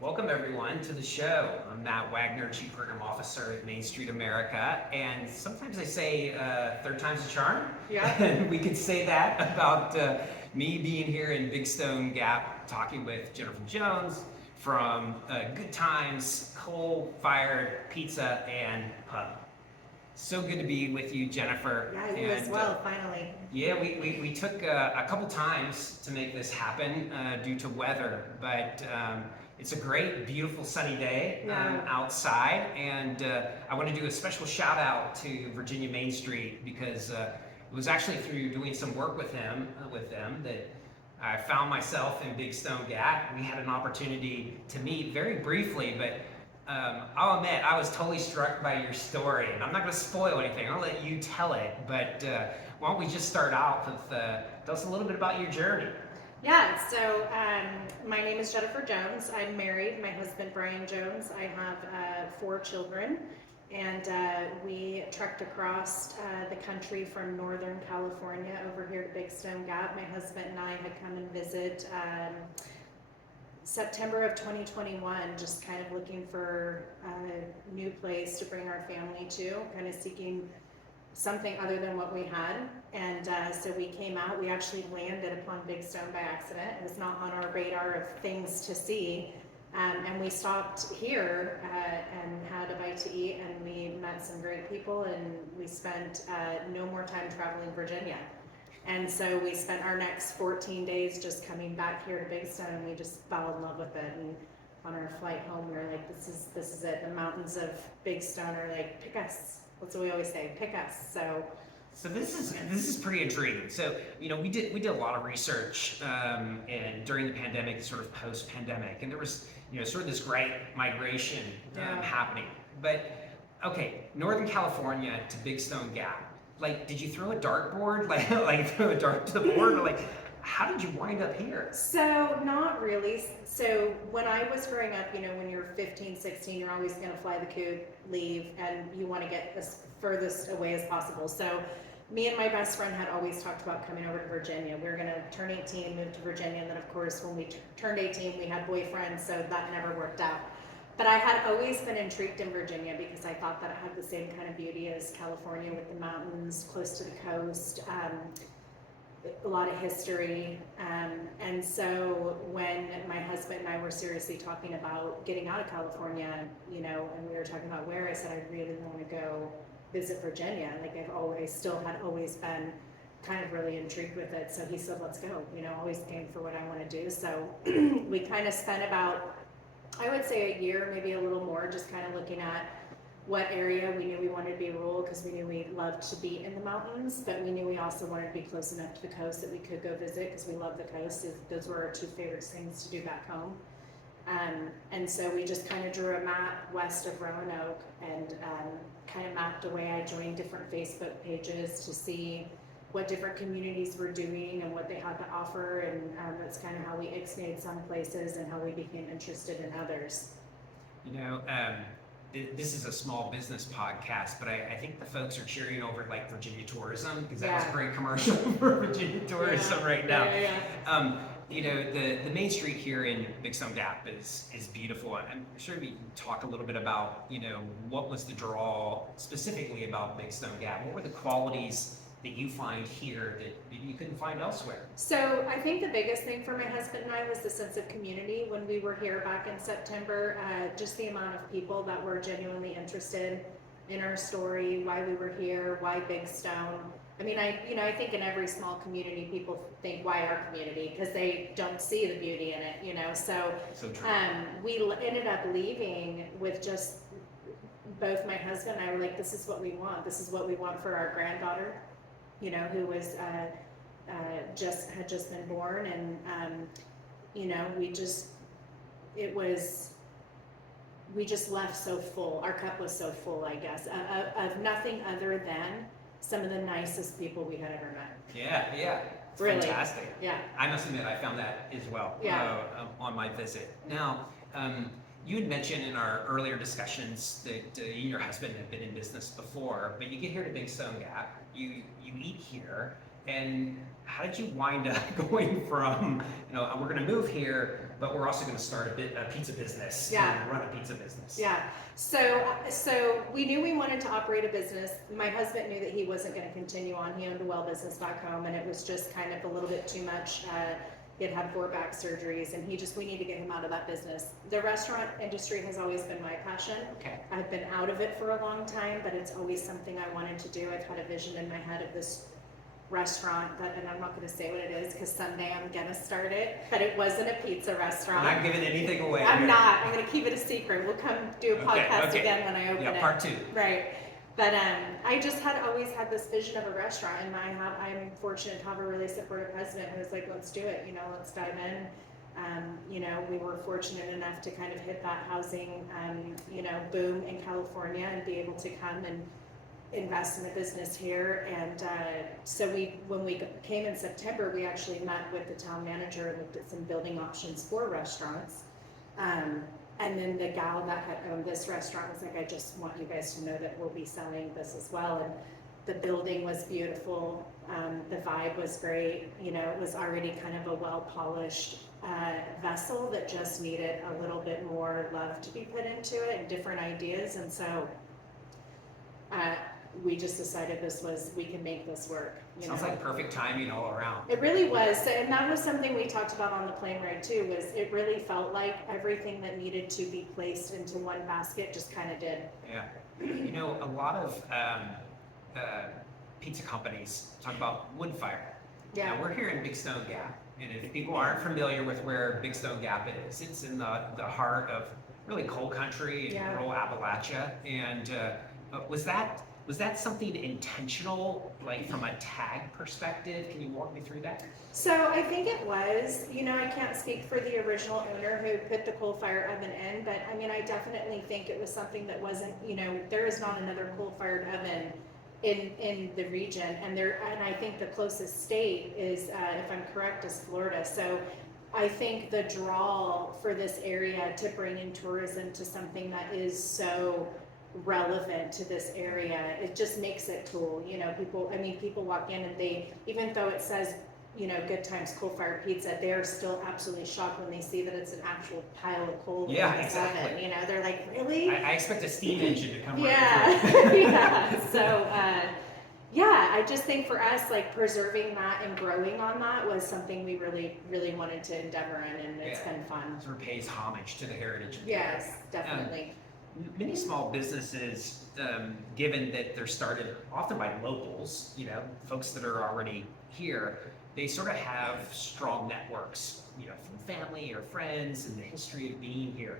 Welcome everyone to the show. I'm Matt Wagner, Chief Program Officer at Main Street America, and sometimes I say third time's a charm. Yeah. And we could say that about me being here in Big Stone Gap talking with Jennifer Jones from Good Times, coal-fired pizza and pub. So good to be with you, Jennifer. Yeah, you as well, finally. Yeah, we took a couple times to make this happen due to weather, but it's a great, beautiful sunny day outside, and I want to do a special shout out to Virginia Main Street because it was actually through doing some work with them that I found myself in Big Stone Gap. We had an opportunity to meet very briefly, but I'll admit I was totally struck by your story, and I'm not going to spoil anything. I'll let you tell it, but why don't we just start out with tell us a little bit about your journey. Yeah, so my name is Jennifer Jones. I'm married. My husband, Brian Jones. I have 4 children, and we trekked across the country from Northern California over here to Big Stone Gap. My husband and I had come and visit September of 2021, just kind of looking for a new place to bring our family to, kind of seeking something other than what we had. And so we came out. We actually landed upon Big Stone by accident. It was not on our radar of things to see. And we stopped here and had a bite to eat, and we met some great people, and we spent no more time traveling Virginia. And so we spent our next 14 days just coming back here to Big Stone, and we just fell in love with it. And on our flight home, we were like, this is it. The mountains of Big Stone are like, pick us. That's what we always say, pick us. So this is pretty intriguing. So we did a lot of research and during the pandemic, sort of post-pandemic, and there was sort of this great migration happening. But okay, Northern California to Big Stone Gap. Like, did you throw a dartboard? Like throw a dart to the board? Or like, how did you wind up here? So not really. So when I was growing up, when you're 15, 16, you're always going to fly the coop, leave, and you want to get as furthest away as possible. So me and my best friend had always talked about coming over to Virginia. We were going to turn 18, move to Virginia, and then of course when we turned 18, we had boyfriends, so that never worked out. But I had always been intrigued in Virginia because I thought that it had the same kind of beauty as California, with the mountains, close to the coast, a lot of history. And so when my husband and I were seriously talking about getting out of California, and we were talking about where, I said, I really want to go visit Virginia. Like, still had always been kind of really intrigued with it. So he said, let's go, always game for what I want to do. So we kind of spent about, I would say, a year, maybe a little more, just kind of looking at what area. We knew we wanted to be rural because we knew we loved to be in the mountains, but we knew we also wanted to be close enough to the coast that we could go visit because we love the coast. Those were our 2 favorite things to do back home. And so we just kind of drew a map west of Roanoke and kind of mapped away. I joined different Facebook pages to see what different communities were doing and what they had to offer, and that's kind of how we ixnayed some places and how we became interested in others. This is a small business podcast, but I think the folks are cheering over like Virginia tourism, because that was a great commercial for Virginia tourism right now. The Main Street here in Big Stone Gap is beautiful. I'm sure we can talk a little bit about what was the draw specifically about Big Stone Gap. What were the qualities that you find here that maybe you couldn't find elsewhere? So I think the biggest thing for my husband and I was the sense of community. When we were here back in September, just the amount of people that were genuinely interested in our story, why we were here, why Big Stone. I mean, I think in every small community, people think, why our community? Because they don't see the beauty in it, So true. We ended up leaving with just, both my husband and I were like, this is what we want. This is what we want for our granddaughter, who was had just been born, and we just left so full. Our cup was so full, I guess, of nothing other than some of the nicest people we had ever met. Yeah. Really? Fantastic. Yeah. I must admit, I found that as well on my visit. Now, you had mentioned in our earlier discussions that you and your husband have been in business before, but you get here to Big Stone Gap, you eat here, and how did you wind up going from, we're going to move here, but we're also going to start a pizza business. Yeah. And run a pizza business. Yeah. So we knew we wanted to operate a business. My husband knew that he wasn't going to continue on. He owned a well business back home, and it was just kind of a little bit too much. He had 4 back surgeries, and we need to get him out of that business. The restaurant industry has always been my passion. Okay. I've been out of it for a long time, but it's always something I wanted to do. I've had a vision in my head of this restaurant and I'm not going to say what it is because someday I'm going to start it, but it wasn't a pizza restaurant. I'm not giving anything away. I'm not. I'm going to keep it a secret. We'll come do a podcast again when I open it. Part 2. Right. But I just always had this vision of a restaurant, and I'm fortunate to have a really supportive president who was like, let's do it, let's dive in. We were fortunate enough to kind of hit that housing, boom in California and be able to come and invest in a business here. And so when we came in September, we actually met with the town manager and looked at some building options for restaurants. And then the gal that had owned this restaurant was like, I just want you guys to know that we'll be selling this as well. And the building was beautiful. The vibe was great. It was already kind of a well-polished vessel that just needed a little bit more love to be put into it and different ideas. And so we just decided we can make this work. Sounds like perfect timing all around. It really was, and that was something we talked about on the plane ride too, was it really felt like everything that needed to be placed into one basket just kind of did. Yeah. A lot of pizza companies talk about wood fire. Yeah. Now, we're here in Big Stone Gap, and if people aren't familiar with where Big Stone Gap is, it's in the heart of really coal country in rural Appalachia. And was that something intentional, like from a tag perspective? Can you walk me through that? So I think it was, I can't speak for the original owner who put the coal fire oven in, but I definitely think it was something that wasn't, there is not another coal-fired oven in the region, and I think the closest state is, if I'm correct, is Florida. So I think the draw for this area to bring in tourism to something that is so relevant to this area, it just makes it cool. People walk in and they, even though it says, Good Times coal-fired pizza, they are still absolutely shocked when they see that it's an actual pile of coal. Yeah, exactly. Oven. They're like, really? I expect a steam engine to come right through. Yeah. So, I just think for us, like preserving that and growing on that was something we really, really wanted to endeavor in, and it's been fun. Sort of pays homage to the heritage of the Yes, area. definitely. Many small businesses, given that they're started often by locals, folks that are already here, they sort of have strong networks, from family or friends and the history of being here.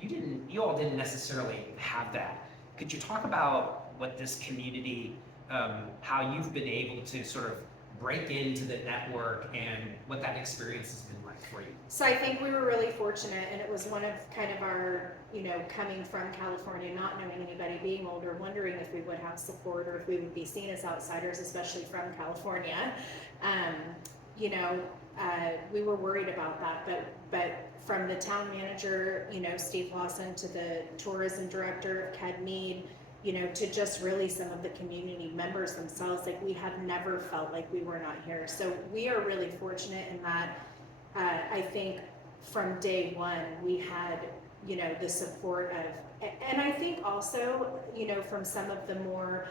You all didn't necessarily have that. Could you talk about what this community, how you've been able to sort of break into the network and what that experience has been like for you? So I think we were really fortunate, and it was one of kind of our, coming from California, not knowing anybody, being older, wondering if we would have support or if we would be seen as outsiders, especially from California. We were worried about that, but from the town manager, Steve Lawson, to the tourism director, Ked Mead, to just really some of the community members themselves, like we have never felt like we were not here. So we are really fortunate in that. I think from day one we had, the support of, and I think also, from some of the more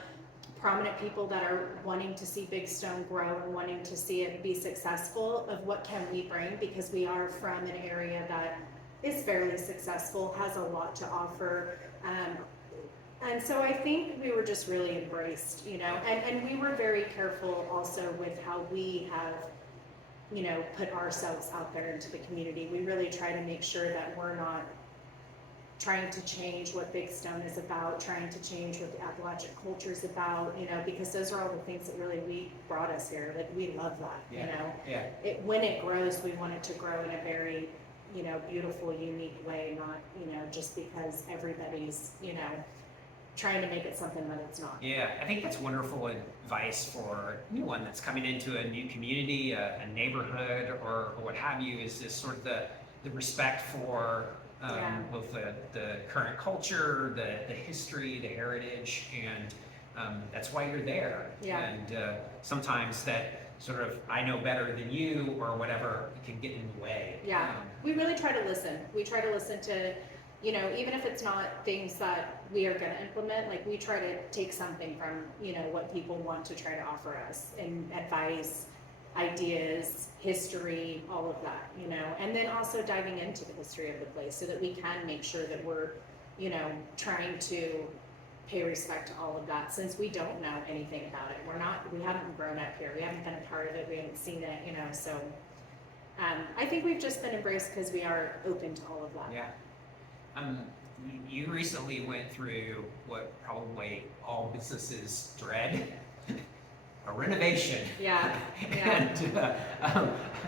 prominent people that are wanting to see Big Stone grow and wanting to see it be successful, of what can we bring, because we are from an area that is fairly successful, has a lot to offer. And so I think we were just really embraced, and we were very careful also with how we have, put ourselves out there into the community. We really try to make sure that we're not trying to change what Big Stone is about, trying to change what the Appalachian culture is about, because those are all the things that really brought us here. Like, we love that, Yeah. When it grows, we want it to grow in a very, beautiful, unique way, not, just because everybody's, trying to make it something that it's not. Yeah, I think that's wonderful advice for anyone that's coming into a new community, a neighborhood, or what have you, is this sort of the respect for both the current culture, the history, the heritage, and that's why you're there. Yeah. And sometimes that sort of I know better than you or whatever can get in the way. Yeah, we really try to listen. We try to listen to, you know, even if it's not things that we are going to implement, like we try to take something from, you know, what people want to try to offer us and advice, ideas, history, all of that, you know, and then also diving into the history of the place so that we can make sure that we're, you know, trying to pay respect to all of that, since we don't know anything about it. We haven't grown up here. We haven't been a part of it. We haven't seen it, you know, so I think we've just been embraced because we are open to all of that. Yeah. You recently went through what probably all businesses dread, a renovation. Yeah. And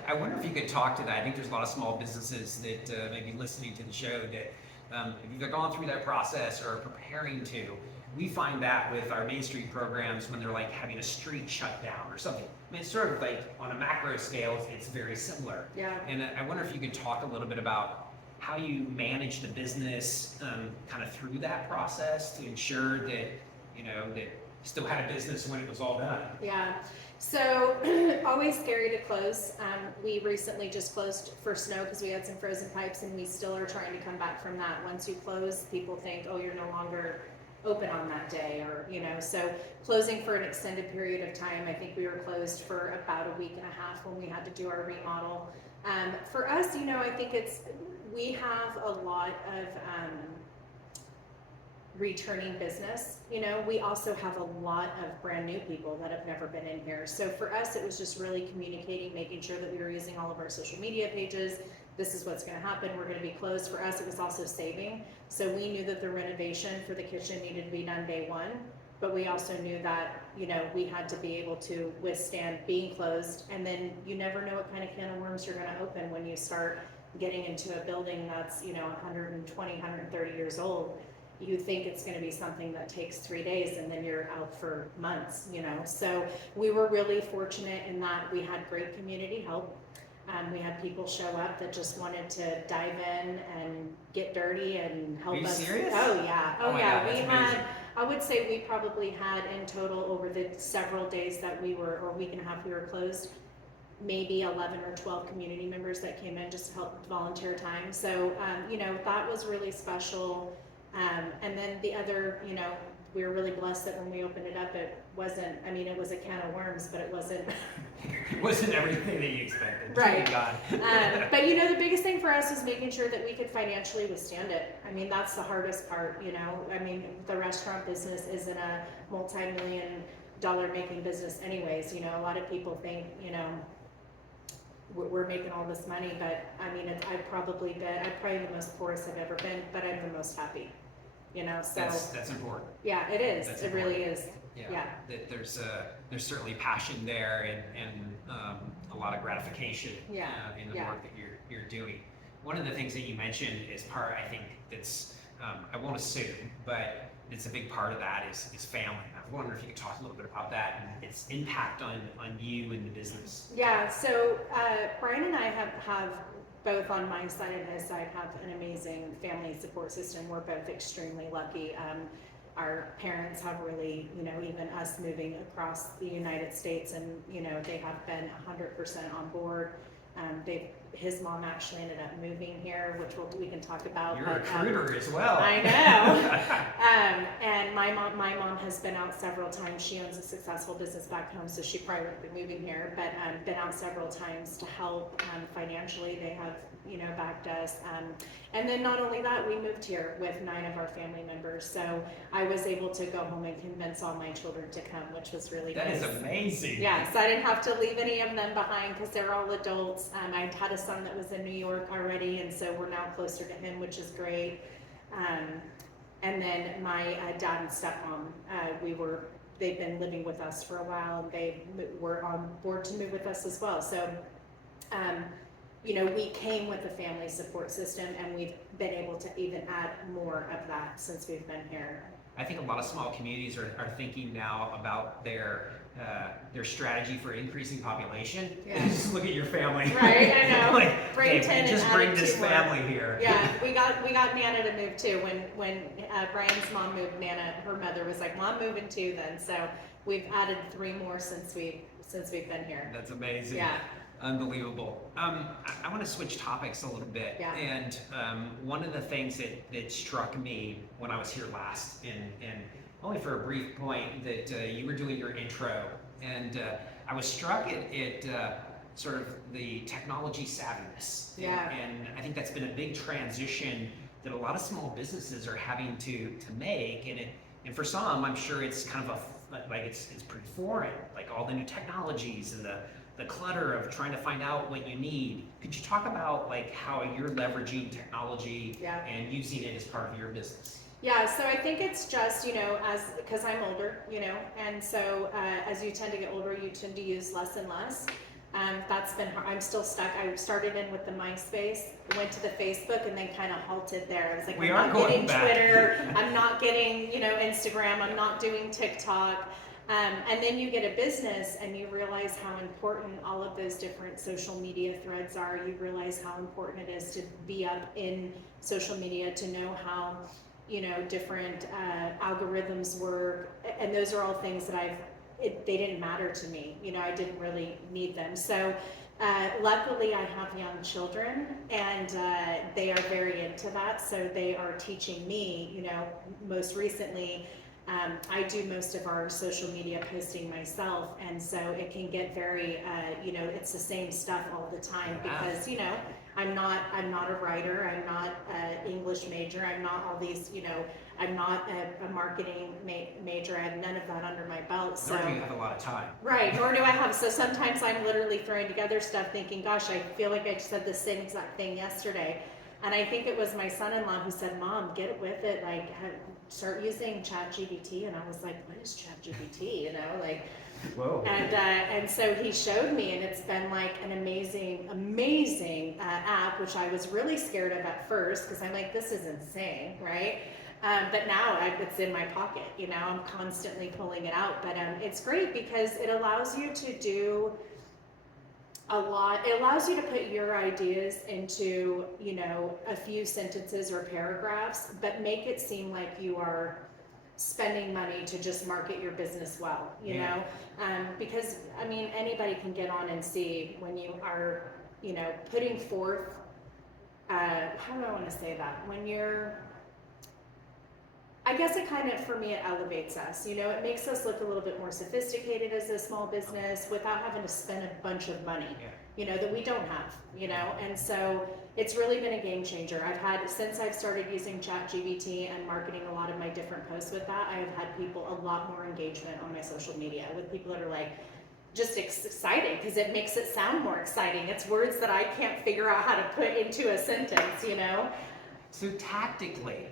I wonder if you could talk to that. I think there's a lot of small businesses that may be listening to the show that if you've gone through that process or are preparing to. We find that with our Main Street programs when they're like having a street shut down or something. I mean, it's sort of like on a macro scale, it's very similar. Yeah. And I wonder if you could talk a little bit about how you manage the business kind of through that process to ensure that, you know, that you still had a business when it was all done. Yeah. So always scary to close. We recently just closed for snow because we had some frozen pipes, and we still are trying to come back from that. Once you close, people think, oh, you're no longer open on that day, or, you know, so closing for an extended period of time. I think we were closed for about a week and a half when we had to do our remodel. For us, you know, I think we have a lot of returning business. You know, we also have a lot of brand new people that have never been in here. So for us, it was just really communicating, making sure that we were using all of our social media pages. This is what's going to happen. We're going to be closed. For us, it was also saving. So we knew that the renovation for the kitchen needed to be done day one, but we also knew that, you know, we had to be able to withstand being closed. And then you never know what kind of can of worms you're going to open when you start getting into a building that's, you know, 120, 130 years old. You think it's going to be something that takes 3 days, and then you're out for months, you know. So we were really fortunate in that we had great community help. We had people show up that just wanted to dive in and get dirty and help us. Are you serious? Oh yeah, oh yeah. We That's had, amazing. I would say we probably had in total over the several days that we were, or week and a half we were closed, maybe 11 or 12 community members that came in just to help volunteer time. So, you know, that was really special. And then the other, you know, we were really blessed that when we opened it up, it wasn't, I mean, it was a can of worms, but it wasn't. It wasn't everything that you expected. Right. Thank God. But, you know, the biggest thing for us was making sure that we could financially withstand it. I mean, that's the hardest part, you know. I mean, the restaurant business isn't a multi-million-dollar making business anyways. You know, a lot of people think, you know, we're making all this money, but I mean, I'm probably the most poorest I've ever been, but I'm the most happy, you know, so. That's important. Yeah, it is. That's it important. Really is. Yeah. That there's certainly passion there and a lot of gratification in the work that you're doing. One of the things that you mentioned is part, I think, that's, I won't assume, but it's a big part of that is family. I wonder if you could talk a little bit about that and its impact on you and the business. Yeah, so Brian and I have both on my side and his side have an amazing family support system. We're both extremely lucky. Our parents have really, you know, even us moving across the United States, and, you know, they have been 100% on board. His mom actually ended up moving here, which we can talk about. You're a recruiter as well. I know. And my mom has been out several times. She owns a successful business back home, so she probably won't be moving here, but been out several times to help financially. They have, you know, backed us. And then not only that, we moved here with 9 of our family members. So I was able to go home and convince all my children to come, which was really nice. That is amazing. Yeah, so I didn't have to leave any of them behind because they're all adults. I had a son that was in New York already, and so we're now closer to him, which is great. And then my dad and stepmom, they've been living with us for a while, and they were on board to move with us as well. So, you know, we came with a family support system, and we've been able to even add more of that since we've been here. I think a lot of small communities are thinking now about their strategy for increasing population. Yeah. Just look at your family. Right, I know. Like, Bring hey, 10 and just add bring 2 this more. family here. Yeah, we got Nana to move too. When Brian's mom moved, Nana, her mother was like, "Mom, moving too." Then, so we've added 3 more since since we've been here. That's amazing. Yeah. Unbelievable. I want to switch topics a little bit. Yeah. And one of the things that struck me when I was here last, and only for a brief point, that you were doing your intro, and I was struck at sort of the technology savviness. Yeah. And I think that's been a big transition that a lot of small businesses are having to make. And for some, I'm sure it's kind of it's pretty foreign, like all the new technologies and the clutter of trying to find out what you need. Could you talk about like how you're leveraging technology and using it as part of your business? Yeah, so I think it's just, because I'm older, and so as you tend to get older, you tend to use less and less. That's been hard. I'm still stuck. I started in with the MySpace, went to the Facebook, and then kind of halted there. I was like, I'm not getting Twitter, I'm not getting, Instagram, I'm not doing TikTok. And then you get a business and you realize how important all of those different social media threads are. You realize how important it is to be up in social media, to know how, different algorithms work. And those are all things that they didn't matter to me. I didn't really need them. So luckily I have young children, and they are very into that. So they are teaching me, most recently, I do most of our social media posting myself, and so it can get very, it's the same stuff all the time because, I'm not a writer, I'm not an English major, I'm not all these, I'm not a marketing major, I have none of that under my belt. So, nor do you have a lot of time. Right, nor do I have, so sometimes I'm literally throwing together stuff thinking, gosh, I feel like I just said the same exact thing yesterday. And I think it was my son-in-law who said, Mom, get with it, like start using ChatGPT. And I was like, what is ChatGPT? Whoa. And so he showed me, and it's been like an amazing app, which I was really scared of at first because I'm like, this is insane, right? But now it's in my pocket, I'm constantly pulling it out. But it's great because it allows you to do a lot. It allows you to put your ideas into, a few sentences or paragraphs, but make it seem like you are spending money to just market your business well, you know? Because, anybody can get on and see when you are, putting forth, how do I want to say that? When you're, I guess it kind of, for me, it elevates us. It makes us look a little bit more sophisticated as a small business without having to spend a bunch of money, that we don't have, and so it's really been a game changer. Since I've started using ChatGPT and marketing a lot of my different posts with that, I have had people a lot more engagement on my social media with people that are like, just excited because it makes it sound more exciting. It's words that I can't figure out how to put into a sentence, So tactically,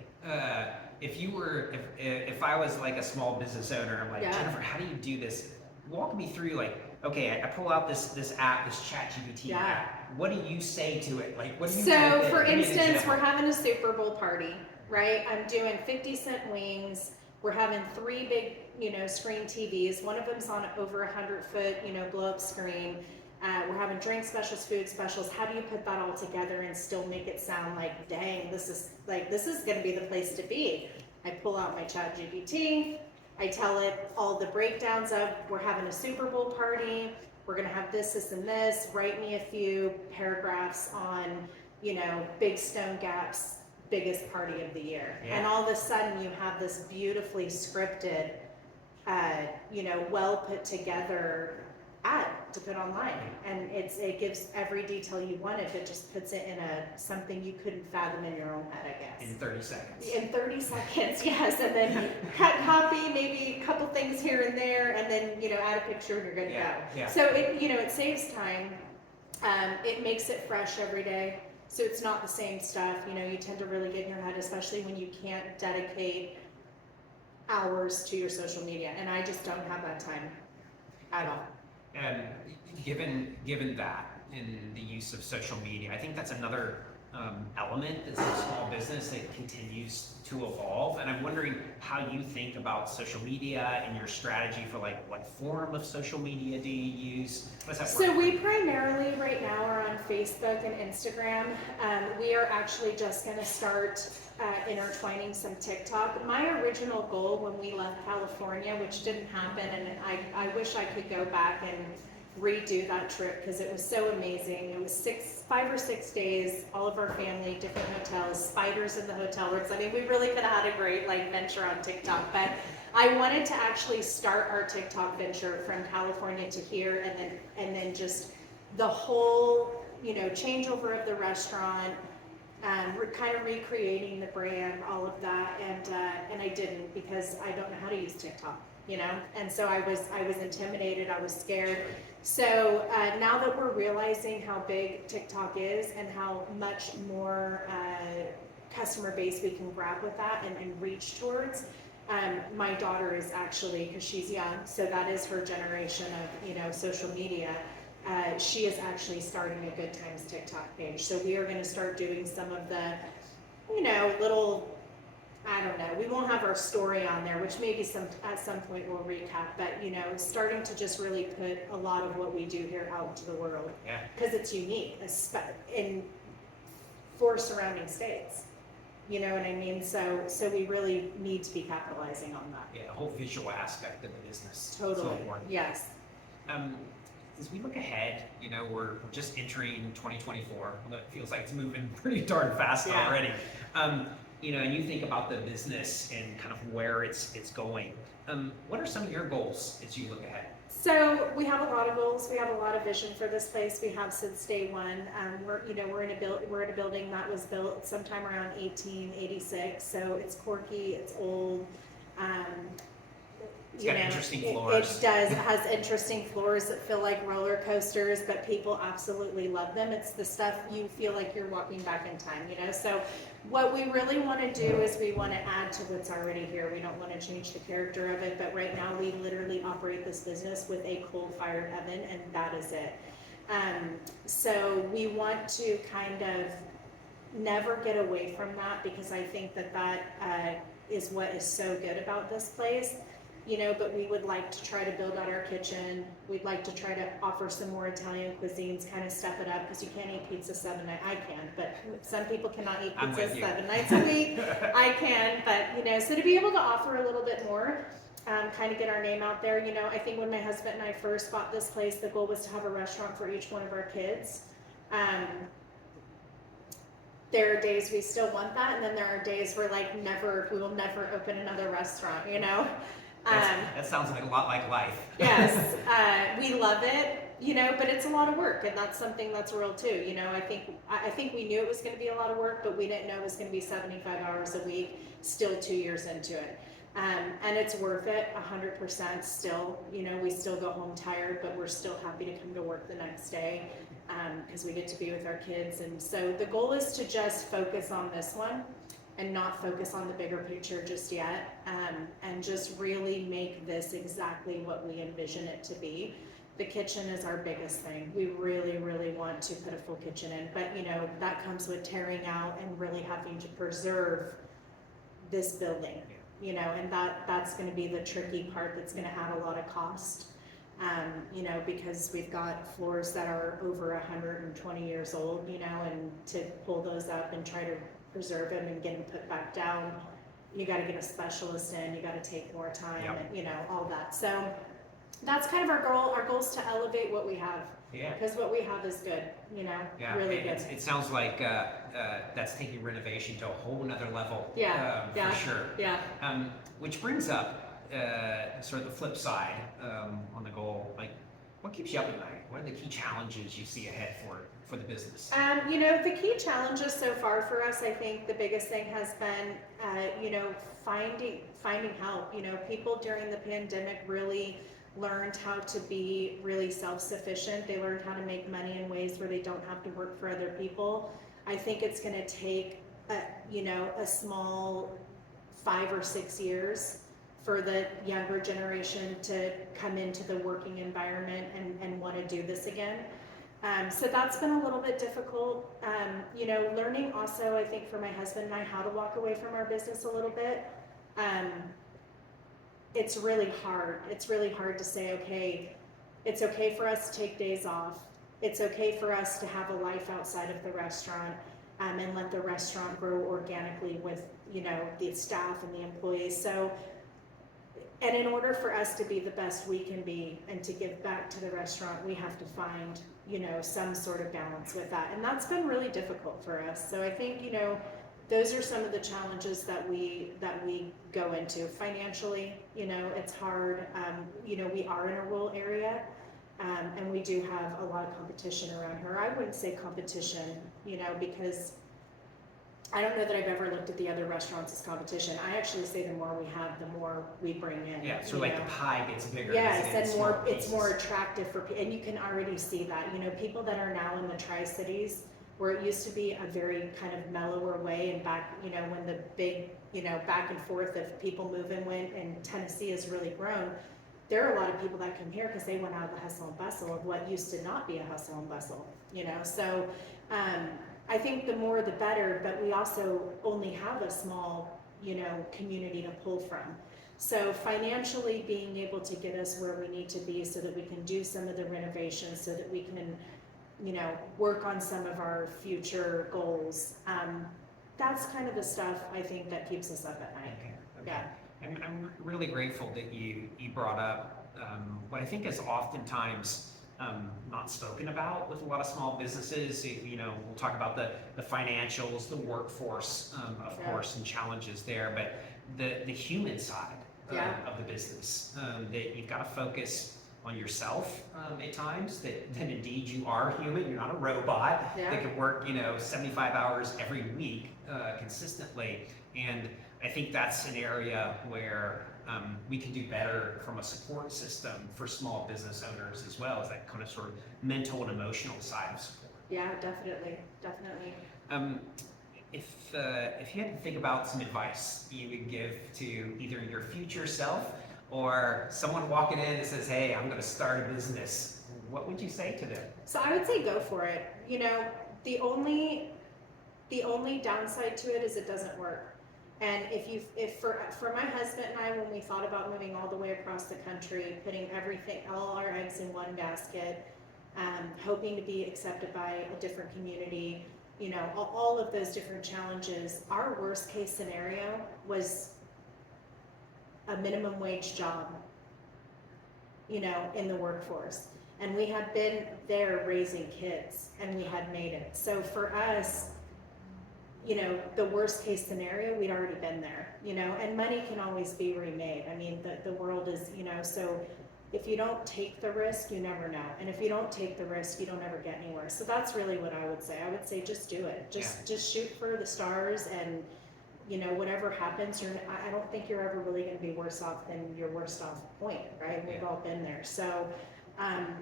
if I was like a small business owner, I'm like, Jennifer, how do you do this? Walk me through, like, okay, I pull out this app, this ChatGPT app. What do you say to it? Like, what do you do? So, for instance, we're having a Super Bowl party, right? I'm doing 50-cent wings. We're having 3 big, screen TVs. One of them's on over 100-foot, blow-up screen. We're having drink specials, food specials. How do you put that all together and still make it sound like, dang, this is going to be the place to be? I pull out my ChatGPT. I tell it all the breakdowns of, we're having a Super Bowl party. We're going to have this, this, and this. Write me a few paragraphs on, Big Stone Gap's biggest party of the year. Yeah. And all of a sudden you have this beautifully scripted, well put together ad to put online, and it gives every detail you want if it just puts it in something you couldn't fathom in your own head, I guess. In 30 seconds. In 30 seconds, yes, and then cut copy, maybe a couple things here and there, and then add a picture and you're good to go. Yeah. So it saves time. It makes it fresh every day, so it's not the same stuff. You tend to really get in your head, especially when you can't dedicate hours to your social media, and I just don't have that time at all. And given that in the use of social media, I think that's another element as a small business that continues to evolve. And I'm wondering how you think about social media and your strategy for like what form of social media do you use? How does that work? So we primarily right now are on Facebook and Instagram. We are actually just going to start intertwining some TikTok. My original goal when we left California, which didn't happen, and I wish I could go back and redo that trip because it was so amazing. It was 5 or 6 days, all of our family, different hotels, spiders in the hotel rooms. I mean, we really could have had a great like venture on TikTok, but I wanted to actually start our TikTok venture from California to here, and then just the whole, you know, changeover of the restaurant, we're kind of recreating the brand, all of that, and I didn't because I don't know how to use TikTok, you know, and so I was intimidated, I was scared. So now that we're realizing how big TikTok is and how much more customer base we can grab with that and reach towards, my daughter is actually, because she's young, so that is her generation of, you know, social media. She is actually starting a Good Times TikTok page. So we are going to start doing some of the, you know, little, I don't know, we won't have our story on there, which maybe at some point we'll recap, but, you know, starting to just really put a lot of what we do here out to the world. Yeah. Because it's unique in 4 surrounding states. You know what I mean? So we really need to be capitalizing on that. Yeah, the whole visual aspect of the business. Totally. So important. Yes. As we look ahead, you know, we're just entering 2024. It feels like it's moving pretty darn fast already. You know, and you think about the business and kind of where it's going. What are some of your goals as you look ahead? So we have a lot of goals. We have a lot of vision for this place. We have since day one. We're in a building that was built sometime around 1886. So it's quirky. It's old. It's got interesting floors. It does. It has interesting floors that feel like roller coasters, but people absolutely love them. It's the stuff you feel like you're walking back in time, you know? So what we really want to do is we want to add to what's already here. We don't want to change the character of it, but right now we literally operate this business with a coal-fired oven, and that is it. So we want to kind of never get away from that, because I think that is what is so good about this place. You know, but we would like to try to build out our kitchen. We'd like to try to offer some more Italian cuisines, kind of step it up, because you can't eat pizza 7 nights. I can, but some people cannot eat pizza 7 nights a week. I can, but, you know, so to be able to offer a little bit more, kind of get our name out there. You know, I think when my husband and I first bought this place, the goal was to have a restaurant for each one of our kids. There are days we still want that, and then there are days where like we will never open another restaurant, you know? That sounds like a lot like life. Yes, we love it, you know, but it's a lot of work, and that's something that's real too. You know, I think we knew it was going to be a lot of work, but we didn't know it was going to be 75 hours a week, still 2 years into it. And it's worth it 100% still. You know, we still go home tired, but we're still happy to come to work the next day because we get to be with our kids. And so the goal is to just focus on this one and not focus on the bigger picture just yet, and just really make this exactly what we envision it to be. The kitchen is our biggest thing. We really, really want to put a full kitchen in, but you know, that comes with tearing out and really having to preserve this building, you know, and that's gonna be the tricky part that's gonna add a lot of cost. You know, because we've got floors that are over 120 years old, you know, and to pull those up and try to preserve them and get them put back down, you got to get a specialist in, you got to take more time, and, you know, all that. So that's kind of our goal. Our goal is to elevate what we have. Yeah. Because what we have is good, you know, really good. It sounds like that's taking renovation to a whole nother level. For sure. Yeah. Which brings up sort of the flip side on the goal. Like, what keeps you up at night? What are the key challenges you see ahead for the business? You know, the key challenges so far for us, I think the biggest thing has been, you know, finding help. You know, people during the pandemic really learned how to be really self-sufficient. They learned how to make money in ways where they don't have to work for other people. I think it's going to take, you know, a small 5 or 6 years for the younger generation to come into the working environment and want to do this again. So that's been a little bit difficult. You know, learning also, I think, for my husband and I, how to walk away from our business a little bit. It's really hard. It's really hard to say, okay, it's okay for us to take days off. It's okay for us to have a life outside of the restaurant, and let the restaurant grow organically with, you know, the staff and the employees. So And in order for us to be the best we can be and to give back to the restaurant, we have to find, you know, some sort of balance with that. And that's been really difficult for us. So I think, you know, those are some of the challenges that we go into financially. You know, it's hard. You know, we are in a rural area, and we do have a lot of competition around here. I wouldn't say competition, you know, because I don't know that I've ever looked at the other restaurants as competition. I actually say the more we have, the more we bring in. Yeah, so like the pie gets bigger. Yes, and more, it's more attractive for people, and you can already see that. You know, people that are now in the Tri-Cities, where it used to be a very kind of mellower way, and back, you know, when the big, you know, back and forth of people moving went, and Tennessee has really grown, there are a lot of people that come here because they went out of the hustle and bustle of what used to not be a hustle and bustle, you know. So I think the more the better, but we also only have a small, you know, community to pull from. So financially being able to get us where we need to be so that we can do some of the renovations, so that we can, you know, work on some of our future goals. That's kind of the stuff I think that keeps us up at night. Okay. Yeah. I'm really grateful that you brought up what I think is oftentimes not spoken about with a lot of small businesses. You know, we'll talk about the financials, the workforce, of course, and challenges there, but the human side of the business, that you've got to focus on yourself at times, that indeed you are human, you're not a robot that can work, you know, 75 hours every week consistently. And I think that's an area where we can do better from a support system for small business owners, as well as that kind of sort of mental and emotional side of support. Yeah, definitely, definitely. If you had to think about some advice you would give to either your future self or someone walking in that says, hey, I'm going to start a business, what would you say to them? So I would say go for it. You know, the only downside to it is it doesn't work. And if for my husband and I, when we thought about moving all the way across the country, putting everything, all our eggs in one basket, hoping to be accepted by a different community, you know, all of those different challenges, our worst case scenario was a minimum wage job, you know, in the workforce. And we had been there raising kids, and we had made it. So for us, you know, the worst case scenario, we'd already been there, you know, and money can always be remade. I mean, the world is, you know, so if you don't take the risk, you never know. And if you don't take the risk, you don't ever get anywhere. So that's really what I would say. I would say just do it. Just shoot for the stars, and, you know, whatever happens, I don't think you're ever really going to be worse off than your worst off point, right? We've all been there. So, and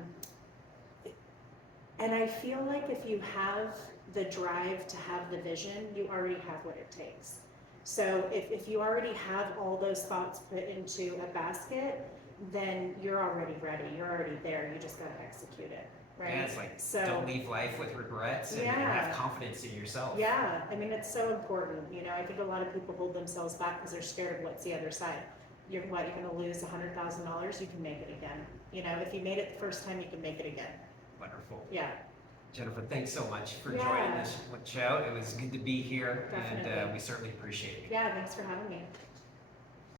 I feel like if you have the drive to have the vision, you already have what it takes. So if you already have all those thoughts put into a basket, then you're already ready. You're already there. You just got to execute it, right? Yeah, it's like, don't leave life with regrets, and have confidence in yourself. Yeah, I mean, it's so important. You know, I think a lot of people hold themselves back because they're scared of what's the other side. You're going to lose $100,000. You can make it again. You know, if you made it the first time, you can make it again. Wonderful. Yeah. Jennifer, thanks so much for joining this show. It was good to be here, and we certainly appreciate it. Yeah, thanks for having me.